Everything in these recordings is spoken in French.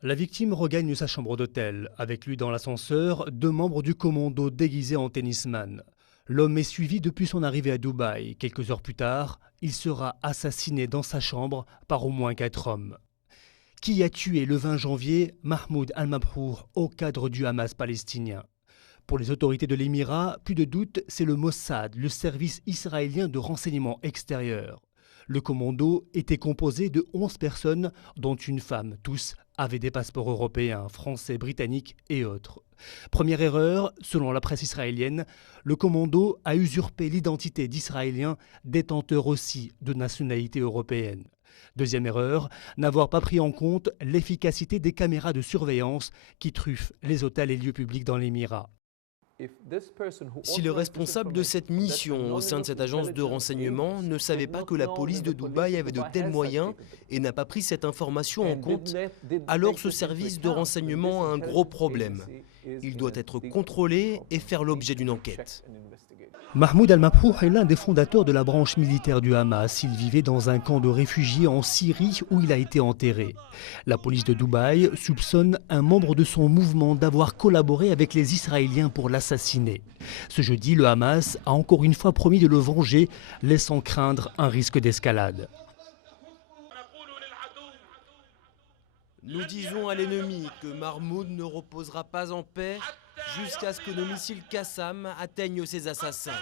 La victime regagne sa chambre d'hôtel. Avec lui dans l'ascenseur, deux membres du commando déguisés en tennisman. L'homme est suivi depuis son arrivée à Dubaï. Quelques heures plus tard, il sera assassiné dans sa chambre par au moins 4 hommes. Qui a tué le 20 janvier Mahmoud al-Mabrour au cadre du Hamas palestinien? Pour les autorités de l'Émirat, plus de doute, c'est le Mossad, le service israélien de renseignement extérieur. Le commando était composé de 11 personnes, dont une femme. Tous avaient des passeports européens, français, britanniques et autres. Première erreur, selon la presse israélienne, le commando a usurpé l'identité d'Israéliens détenteurs aussi de nationalité européenne. Deuxième erreur, n'avoir pas pris en compte l'efficacité des caméras de surveillance qui truffent les hôtels et lieux publics dans l'Émirat. Si le responsable de cette mission au sein de cette agence de renseignement ne savait pas que la police de Dubaï avait de tels moyens et n'a pas pris cette information en compte, alors ce service de renseignement a un gros problème. Il doit être contrôlé et faire l'objet d'une enquête. Mahmoud al-Mabrour est l'un des fondateurs de la branche militaire du Hamas. Il vivait dans un camp de réfugiés en Syrie où il a été enterré. La police de Dubaï soupçonne un membre de son mouvement d'avoir collaboré avec les Israéliens pour l'assassiner. Ce jeudi, le Hamas a encore une fois promis de le venger, laissant craindre un risque d'escalade. Nous disons à l'ennemi que Mahmoud ne reposera pas en paix jusqu'à ce que nos missiles Qassam atteignent ses assassins.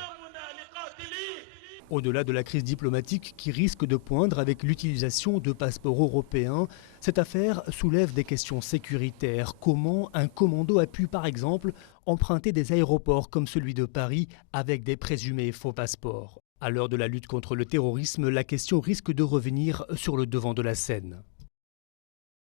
Au-delà de la crise diplomatique qui risque de poindre avec l'utilisation de passeports européens, cette affaire soulève des questions sécuritaires. Comment un commando a pu, par exemple, emprunter des aéroports comme celui de Paris avec des présumés faux passeports? À l'heure de la lutte contre le terrorisme, la question risque de revenir sur le devant de la scène.